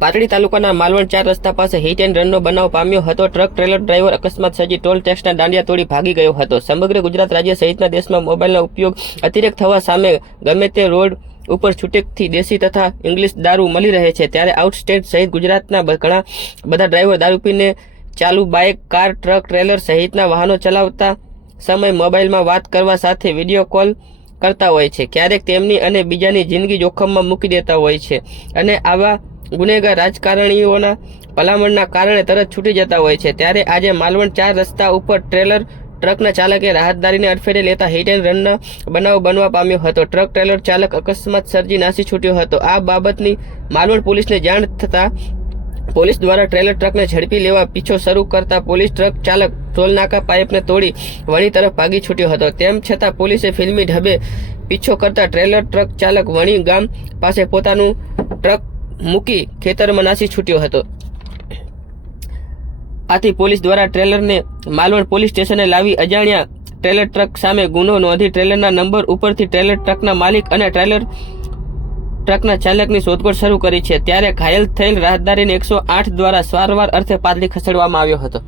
પાટડી તાલુકાના માલવણ 4 રસ્તા પાસે હિટ એન્ડ રનનો બનાવ પામ્યો હતો। ટ્રક ટ્રેલર ડ્રાઈવર અકસ્માત સર્જી ટોલ ટેક્સના દાંડિયા તોડી ભાગી ગયો હતો। સમગ્ર ગુજરાત રાજ્ય સહિતના દેશમાં મોબાઈલનો ઉપયોગ અતિરેક થવા સામે ગમે તે રોડ ઉપર છૂટેકથી દેશી તથા ઇંગ્લિશ દારૂ મળી રહે છે, ત્યારે આઉટસ્ટેટ સહિત ગુજરાતના ઘણા બધા ડ્રાઈવર દારૂ પીને ચાલુ બાઇક, કાર, ટ્રક, ટ્રેલર સહિતના વાહનો ચલાવતા સમય મોબાઈલમાં વાત કરવા સાથે વિડીયો કોલ કરતા હોય છે। ક્યારેક તેમની અને બીજાની જિંદગી જોખમમાં મૂકી દેતા હોય છે અને આવા ગુનેગાર રાજકારણીઓના ભલામણના કારણે તરત છૂટી જતા હોય છે। ત્યારે આજે માલવણ 4 રસ્તા ઉપર ટ્રેલર ટ્રકના ચાલકે રાહતદારીને અડફેટે લેતા હિટ એન્ડ રનનો બનાવ બનવા પામ્યો હતો। ટ્રક ટ્રેલર ચાલક અકસ્માત સર્જી નાસી છૂટ્યો હતો। આ બાબતની માલવણ પોલીસને જાણ થતાં પોલીસ દ્વારા ટ્રેલર ટ્રકને ઝડપી લેવા પીછો શરૂ કરતા પોલીસ ટ્રક ચાલક ટોલનાકા પાઇપને તોડી વણી તરફ ભાગી છૂટ્યો હતો। તેમ છતાં પોલીસે ફિલ્મી ઢબે પીછો કરતા ટ્રેલર ટ્રક ચાલક વણી ગામ પાસે પોતાનું ટ્રક મૂકી ખેતરમાં નાસી છૂટ્યો હતો। આથી પોલીસ દ્વારા ટ્રેલરને માલવણ પોલીસ સ્ટેશને લાવી અજાણ્યા ટ્રેલર ટ્રક સામે ગુનો નોંધી ટ્રેલરના નંબર ઉપરથી ટ્રેલર ટ્રકના માલિક અને ટ્રેલર ટ્રકના ચાલકની શોધખોળ શરૂ કરી છે। ત્યારે ઘાયલ થયેલ રાહતદારીને 108 દ્વારા સારવાર અર્થે પાટડી ખસેડવામાં આવ્યો હતો।